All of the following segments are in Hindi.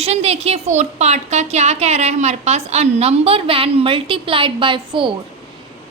सॉल्यूशन देखिए फोर्थ पार्ट का क्या कह रहा है हमारे पास, a number when multiplied by 4।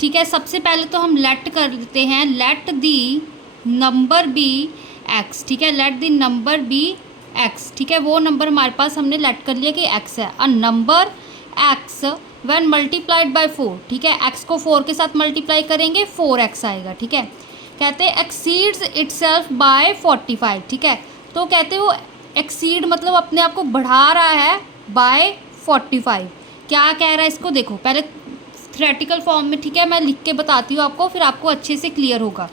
ठीक है, सबसे पहले तो हम लेट कर देते हैं, let the number be x. ठीक है, let the number be x. ठीक है, वो नंबर हमारे पास हमने लेट कर लिया कि एक्स है। A number x when multiplied by 4। ठीक है, एक्स को 4 के साथ मल्टीप्लाई करेंगे 4x आएगा। ठीक है, कहते हैं एक्सीड्स इटसेल्फ बाय 45। ठीक है, तो कहते हैं वो एक्सीड मतलब अपने आप को बढ़ा रहा है बाय 45। क्या कह रहा है इसको देखो पहले थ्योरेटिकल फॉर्म में। ठीक है, मैं लिख के बताती हूँ आपको, फिर आपको अच्छे से क्लियर होगा।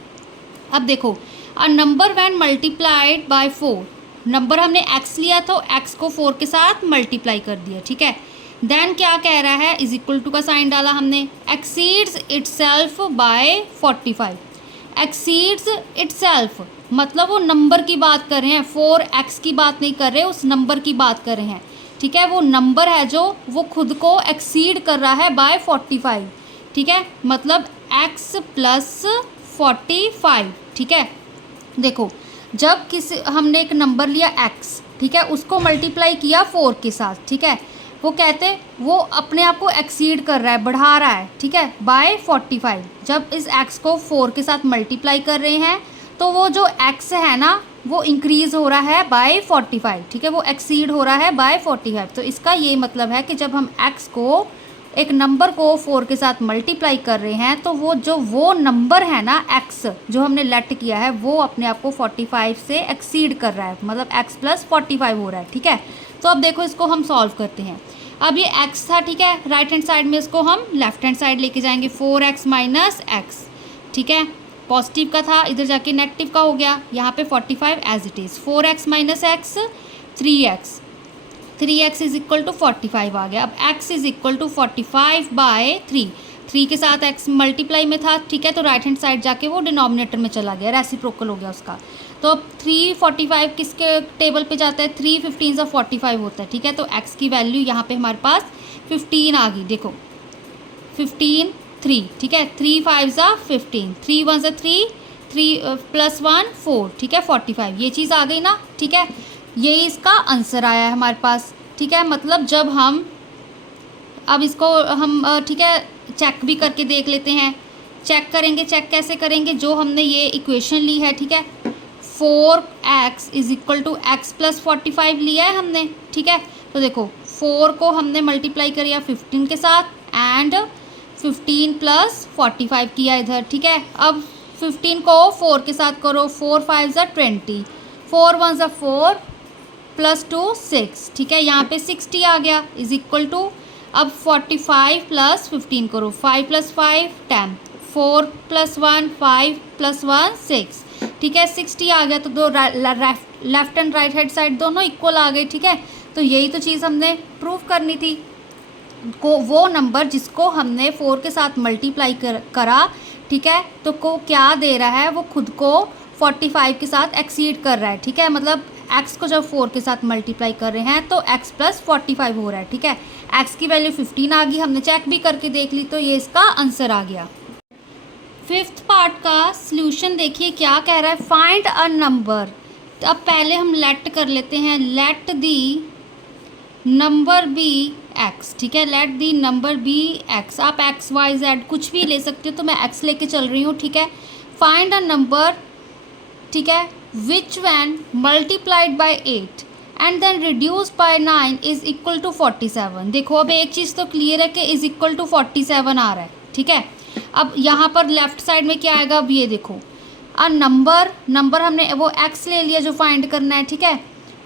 अब देखो, अ number when multiplied by 4, number हमने x लिया तो x को 4 के साथ मल्टीप्लाई कर दिया। ठीक है, देन क्या कह रहा है, इज इक्वल टू का साइन डाला हमने, exceeds itself by 45। Exceeds itself मतलब वो नंबर की बात कर रहे हैं, 4x की बात नहीं कर रहे, उस नंबर की बात कर रहे हैं। ठीक है, वो नंबर है जो वो खुद को एक्सीड कर रहा है बाय 45। ठीक है, मतलब x प्लस 45। ठीक है, देखो जब किसी हमने एक नंबर लिया x, ठीक है, उसको मल्टीप्लाई किया 4 के साथ। ठीक है, वो कहते वो अपने आप को एक्सीड कर रहा है, बढ़ा रहा है। ठीक है, बाय 45। जब इस x को 4 के साथ मल्टीप्लाई कर रहे हैं तो वो जो x है ना वो इंक्रीज़ हो रहा है बाय 45। ठीक है, वो एक्सीड हो रहा है बाय 45। तो इसका ये मतलब है कि जब हम x को एक नंबर को 4 के साथ मल्टीप्लाई कर रहे हैं तो वो नंबर है ना x जो हमने लेट किया है वो अपने आप को 45 से एक्सीड कर रहा है, मतलब x प्लस 45 हो रहा है। ठीक है, तो अब देखो इसको हम सॉल्व करते हैं। अब ये x था, ठीक है, राइट हैंड साइड में इसको हम लेफ्ट हैंड साइड लेके जाएंगे, 4x माइनस एक्स। ठीक है, पॉजिटिव का था, इधर जाके नेगेटिव का हो गया, यहाँ पे 45 as it is. 4x minus x 3x, 3x is equal to 45 आ गया। अब x is equal to 45 by 3, 3 के साथ x मल्टीप्लाई में था। ठीक है, तो राइट हैंड साइड जाके वो डिनोमिनेटर में चला गया, रेसिप्रोकल हो गया उसका। तो अब 345 किसके टेबल पे जाता है, 3 15 सा 45 होता है। ठीक है, तो x की वैल्यू यहाँ पे हमारे पास 15 आ गई। देखो 15 3। ठीक है, 3 5 सा 15, 3 1 सा 3, 3 प्लस 1 4। ठीक है, 45 ये चीज़ आ गई ना। ठीक है, यही इसका आंसर आया है हमारे पास। ठीक है, मतलब जब हम अब इसको हम ठीक है चेक भी करके देख लेते हैं। चेक करेंगे, चेक कैसे करेंगे, जो हमने ये इक्वेशन ली है, ठीक है, 4x is equal to x plus 45 लिया है हमने। ठीक है, तो देखो 4 को हमने मल्टीप्लाई किया 15 के साथ एंड 15 प्लस 45 किया इधर। ठीक है, अब 15 को 4 के साथ करो, 4 5 ज़ा 20, 4 1 ज़ा 4 प्लस 2 6। ठीक है, यहाँ पे 60 आ गया इज इक्वल टू, अब 45 प्लस 15 करो, 5 प्लस 5 10, 4 प्लस 1 5 प्लस 1 6। ठीक है, 60 आ गया, तो दो left and right hand side दोनों इक्वल आ गए। ठीक है, तो यही तो चीज़ हमने प्रूव करनी थी, को वो नंबर जिसको हमने 4 के साथ मल्टीप्लाई करा, ठीक है, तो को क्या दे रहा है, वो खुद को 45 के साथ एक्सीड कर रहा है। ठीक है, मतलब x को जब 4 के साथ मल्टीप्लाई कर रहे हैं तो x प्लस 45 हो रहा है। ठीक है, x की वैल्यू 15 आ गई, हमने चेक भी करके देख ली, तो ये इसका आंसर आ गया। फिफ्थ पार्ट का सॉल्यूशन देखिए क्या कह रहा है, फाइंड अ नंबर। तो अब पहले हम लेट कर लेते हैं, let the number be x. ठीक है, let the number be x, आप एक्स वाई जेड कुछ भी ले सकते हो, तो मैं एक्स लेके चल रही हूँ। ठीक है, फाइंड अ नंबर, ठीक है, which when multiplied by 8 and then reduced by 9 is equal to 47। देखो अब एक चीज़ तो क्लियर है कि इज इक्वल टू 47 आ रहा है। ठीक है, अब यहाँ पर लेफ्ट साइड में क्या आएगा, अब ये देखो अ नंबर हमने वो x ले लिया जो फाइंड करना है। ठीक है,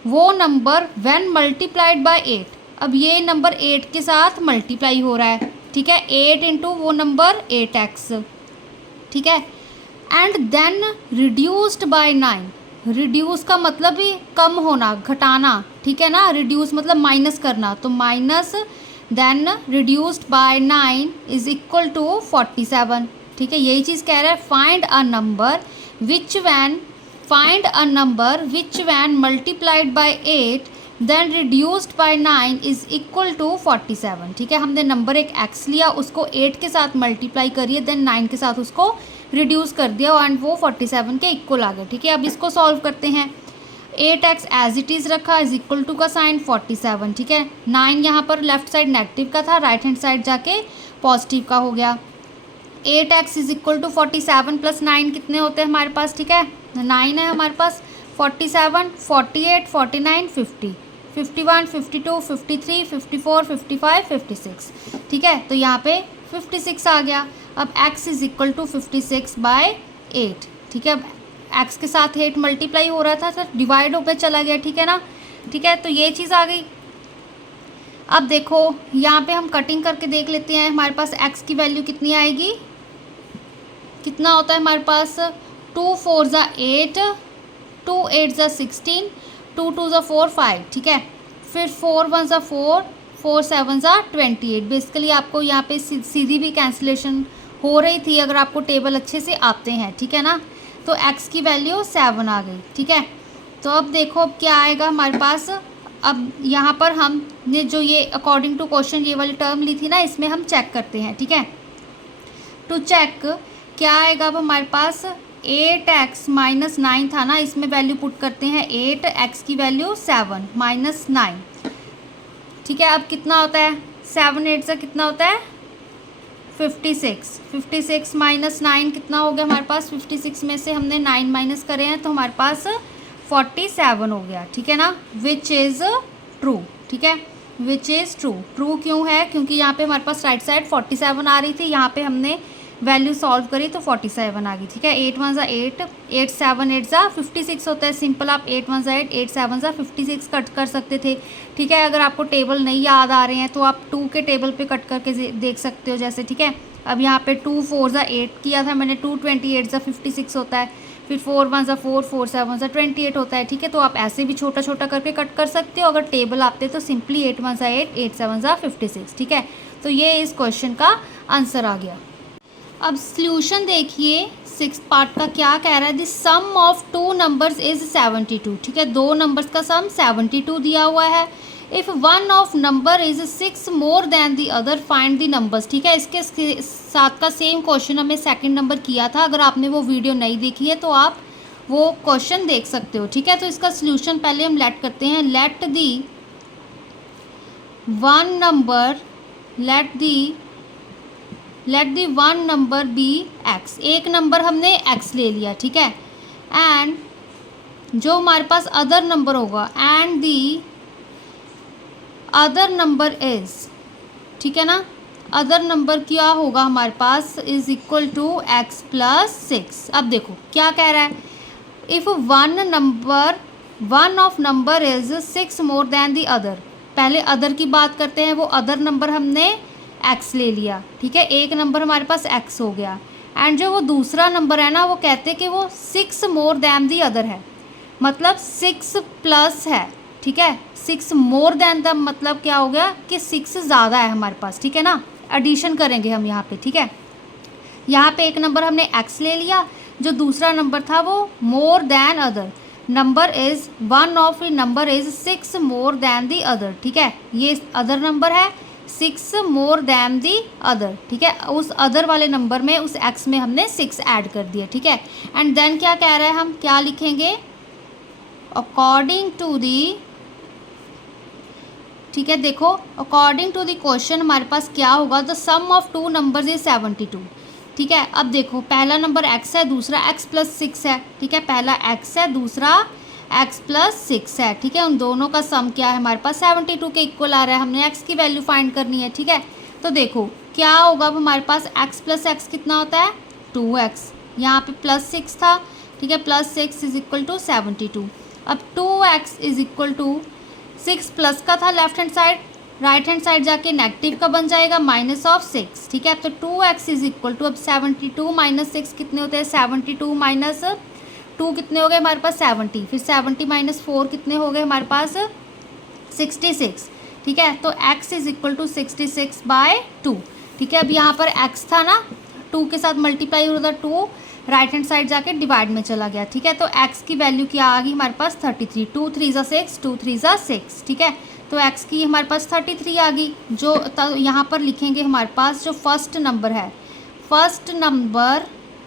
वो नंबर व्हेन मल्टीप्लाइड बाय 8, अब ये नंबर 8 के साथ मल्टीप्लाई हो रहा है। ठीक है, 8 इंटू वो नंबर 8x। ठीक है, and then reduced by 9, reduce का मतलब भी कम होना, घटाना। ठीक है ना, रिड्यूस मतलब माइनस करना, तो minus then reduced by 9 is equal to 47। ठीक है, यही चीज़ कह रहा है, find a number which when multiplied by 8 then reduced by 9 is equal to 47। ठीक है, हमने नंबर एक x लिया, उसको 8 के साथ मल्टीप्लाई करिए, देन 9 के साथ उसको रिड्यूस कर दिया एंड वो 47 के इक्वल आ गए। ठीक है, अब इसको सॉल्व करते हैं। 8x एज इट इज़ रखा इज इक्वल टू का साइन 47, ठीक है। 9 यहाँ पर लेफ्ट साइड नेगेटिव का था, राइट हैंड साइड जाके पॉजिटिव का हो गया। 8x is equal to 47 plus 9 कितने होते हैं हमारे पास, ठीक है 9 है हमारे पास। 47, 48, 49, 50, 51, 52, 53, 54, 55, 56, ठीक है। तो यहाँ पे 56 आ गया। अब x इज इक्वल टू 56/8, ठीक है। अब x के साथ 8 मल्टीप्लाई हो रहा था, तो डिवाइड होकर चला गया, ठीक है ना, ठीक है। तो ये चीज़ आ गई। अब देखो यहाँ पे हम कटिंग करके देख लेते हैं, हमारे पास x की वैल्यू कितनी आएगी, कितना होता है हमारे पास 2 4 ज़ा 8, 2 8 ज़ा 16, 2 2 ज़ा 4 5, ठीक है। फिर 4 1 ज़ा 4, 4 7 ज़ा 28। बेसिकली आपको यहाँ पे सीधी भी कैंसिलेशन हो रही थी अगर आपको टेबल अच्छे से आते हैं, ठीक है ना। तो x की वैल्यू 7 आ गई, ठीक है। तो अब देखो अब क्या आएगा हमारे पास। अब यहाँ पर हमने जो ये अकॉर्डिंग टू क्वेश्चन ये वाली टर्म ली थी ना, इसमें हम चेक करते हैं, ठीक है। टू चेक क्या आएगा अब हमारे पास 8x माइनस 9 था ना, इसमें वैल्यू पुट करते हैं 8x की वैल्यू 7 माइनस 9, ठीक है। अब कितना होता है 7 8 से कितना होता है 56, 56 माइनस 9 कितना हो गया हमारे पास, 56 में से हमने 9 माइनस करे हैं तो हमारे पास 47 हो गया, ठीक है ना। विच इज़ ट्रू, ठीक है, विच इज़ ट्रू। ट्रू क्यों है, क्योंकि यहाँ पे हमारे पास राइट साइड 47 आ रही थी, यहाँ पे हमने वैल्यू सॉल्व करी तो 47 आ गई, ठीक है। 8 1 ज़ा 8, 8 7 8 ज़ा 56 होता है, सिंपल आप 8 1 ज़ा 8, 8 7 ज़ा 56 कट कर सकते थे, ठीक है। अगर आपको टेबल नहीं याद आ रहे हैं तो आप 2 के टेबल पे कट करके देख सकते हो जैसे, ठीक है। अब यहाँ पे 2 4 ज़ा 8 किया था मैंने, 2 28 ज़ा 56 होता है, फिर 4 1 ज़ा 4, 4 7 ज़ा 28 होता है, ठीक है। तो आप ऐसे भी छोटा छोटा करके कट कर सकते हो, अगर टेबल आते तो सिंपली 8 1 ज़ा 8, 8 7 ज़ा 56, ठीक है। तो ये इस क्वेश्चन का आंसर आ गया। अब सॉल्यूशन देखिए 6th पार्ट का क्या कह रहा है। The sum of 2 numbers is 72, ठीक है। 2 नंबर्स का सम 72 दिया हुआ है। If one of number is 6 more then the other find the numbers, ठीक है। इसके साथ का सेम क्वेश्चन हमें सेकंड नंबर किया था, अगर आपने वो वीडियो नहीं देखी है तो आप वो क्वेश्चन देख सकते हो, ठीक है। तो इसका सॉल्यूशन पहले हम लेट करते हैं। Let the one number be x, एक नंबर हमने x ले लिया, ठीक है। एंड जो हमारे पास अदर नंबर होगा, and the other number is, ठीक है ना, अदर नंबर क्या होगा हमारे पास is equal to x plus 6। अब देखो क्या कह रहा है, if one of number is 6 more than the other. पहले अदर की बात करते हैं, वो अदर नंबर हमने x ले लिया, ठीक है। एक नंबर हमारे पास x हो गया, एंड जो वो दूसरा नंबर है ना, वो कहते हैं कि वो 6 मोर दैन दी अदर है, मतलब 6 प्लस है, ठीक है। 6 मोर दैन द मतलब क्या हो गया कि 6 ज़्यादा है हमारे पास, ठीक है ना। एडिशन करेंगे हम यहाँ पे, ठीक है। यहाँ पे एक नंबर हमने x ले लिया, जो दूसरा नंबर था वो more than other number is, one of number is 6 more than the other, ठीक है। ये अदर नंबर है 6 मोर दैन दी अदर, ठीक है। उस अदर वाले नंबर में उस x में हमने 6 ऐड कर दिया, ठीक है। एंड देन क्या कह रहा है, हम क्या लिखेंगे, अकॉर्डिंग टू दी, ठीक है। देखो अकॉर्डिंग टू द क्वेश्चन हमारे पास क्या होगा, the sum of 2 numbers is 72, ठीक है। अब देखो पहला नंबर x है, दूसरा x प्लस 6 है, ठीक है। पहला x है, दूसरा x प्लस 6 है, ठीक है। उन दोनों का सम क्या है हमारे पास 72 के इक्वल आ रहा है, हमने x की वैल्यू फाइंड करनी है, ठीक है। तो देखो क्या होगा, अब हमारे पास x प्लस x कितना होता है 2x, यहाँ पे प्लस 6 था, ठीक है। Plus 6 is equal to 72। अब 2x is equal to 6 plus का था left hand side, right hand side जाके नेगेटिव का बन जाएगा माइनस ऑफ 6, ठीक है। तो 2x इज इक्वल टू, अब 72 माइनस 6 कितने होते हैं, 72 माइनस 2 कितने हो गए हमारे पास 70, फिर 70 माइनस 4 कितने हो गए हमारे पास 66, ठीक है। तो x इज इक्वल टू 66/2, ठीक है। अब यहाँ पर x था ना, 2 के साथ मल्टीप्लाई हो रहा था, 2 राइट हैंड साइड जाके डिवाइड में चला गया, ठीक है। तो x की वैल्यू क्या आ गई हमारे पास 33, 2 3 ज़ा 6, 2 3 ज़ा 6, ठीक है। तो x की हमारे पास 33 आ गई। जो यहाँ पर लिखेंगे हमारे पास जो फर्स्ट नंबर है, फर्स्ट नंबर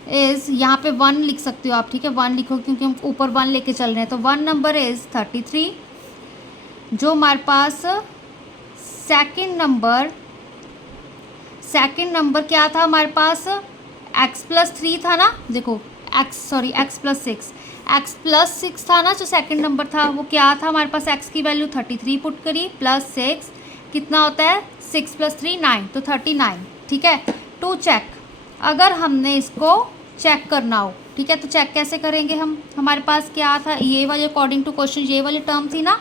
इज़, यहाँ पे 1 लिख सकते हो आप, ठीक है, 1 लिखो क्योंकि हम ऊपर 1 लेके चल रहे हैं। तो 1 नंबर इज़ 33। जो हमारे पास सेकंड नंबर क्या था हमारे पास, x+3 था ना, देखो x+6, x+6 था ना जो सेकंड नंबर था, वो क्या था हमारे पास, x की वैल्यू 33 पुट करी, +6 कितना होता है, 6 + 3 9, तो 39, ठीक है। टू चेक, अगर हमने इसको चेक करना हो, ठीक है, तो चेक कैसे करेंगे हम, हमारे पास क्या था, ये वाले अकॉर्डिंग टू क्वेश्चन ये वाली टर्म थी ना,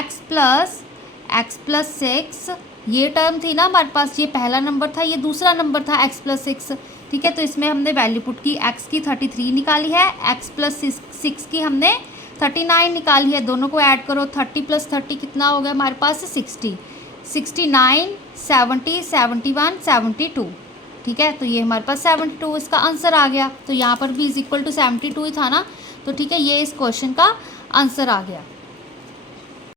x+6 ये टर्म थी ना हमारे पास, ये पहला नंबर था, ये दूसरा नंबर था x+6, ठीक है। तो इसमें हमने वैल्यू पुट की, x की 33 निकाली है, x+6 की हमने 39 निकाली है, दोनों को ऐड करो, 30 + 30 कितना हो गया हमारे पास, 60, 69, 70, 71, 72, ठीक है। तो ये हमारे पास 72 इसका आंसर आ गया। तो यहाँ पर भी = 72 ही था ना, तो ठीक है, ये इस क्वेश्चन का आंसर आ गया।